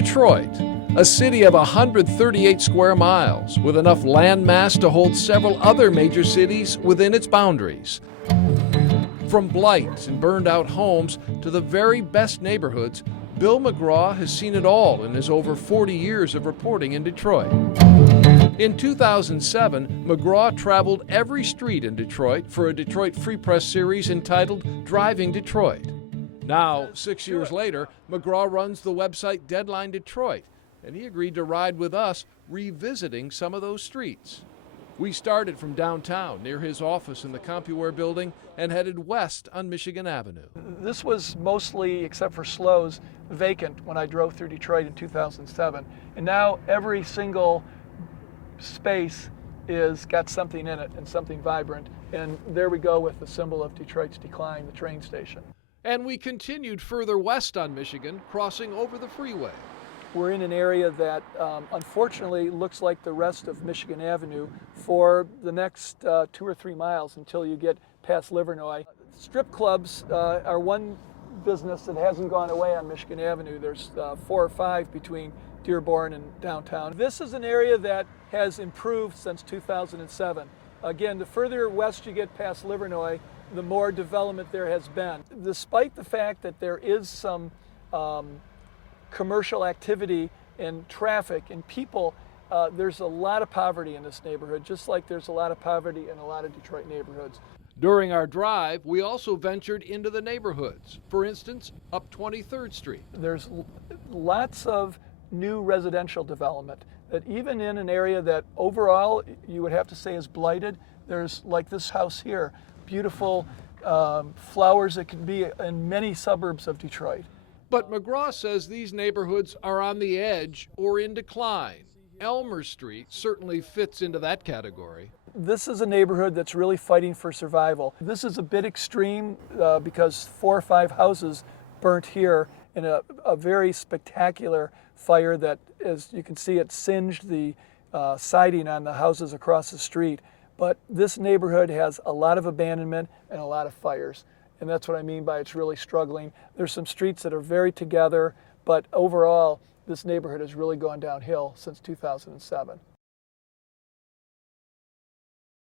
Detroit, a city of 138 square miles with enough land mass to hold several other major cities within its boundaries. From blight and burned-out homes to the very best neighborhoods, Bill McGraw has seen it all in his over 40 years of reporting in Detroit. In 2007, McGraw traveled every street in Detroit for a Detroit Free Press series entitled Driving Detroit. Now, 6 years later, McGraw runs the website Deadline Detroit, and he agreed to ride with us, revisiting some of those streets. We started from downtown, near his office in the CompuWare building, and headed west on Michigan Avenue. This was mostly, except for Slows, vacant when I drove through Detroit in 2007. And now every single space is got something in it and something vibrant. And there we go with the symbol of Detroit's decline, the train station. And we continued further west on Michigan, crossing over the freeway. We're in an area that unfortunately looks like the rest of Michigan Avenue for the next 2 or 3 miles until you get past Livernois. Strip clubs are one business that hasn't gone away on Michigan Avenue. There's 4 or 5 between Dearborn and downtown. This is an area that has improved since 2007. Again, the further west you get past Livernois, the more development there has been. Despite the fact that there is some commercial activity and traffic and people, there's a lot of poverty in this neighborhood, just like there's a lot of poverty in a lot of Detroit neighborhoods. During our drive, we also ventured into the neighborhoods. For instance, up 23rd Street. There's lots of new residential development that even in an area that overall you would have to say is blighted, there's like this house here, beautiful flowers that can be in many suburbs of Detroit. But McGraw says these neighborhoods are on the edge or in decline. Elmer Street certainly fits into that category. This is a neighborhood that's really fighting for survival. This is a bit extreme because 4 or 5 houses burnt here in a very spectacular fire that, as you can see, it singed the siding on the houses across the street. But this neighborhood has a lot of abandonment and a lot of fires. And that's what I mean by it's really struggling. There's some streets that are very together, but overall, this neighborhood has really gone downhill since 2007.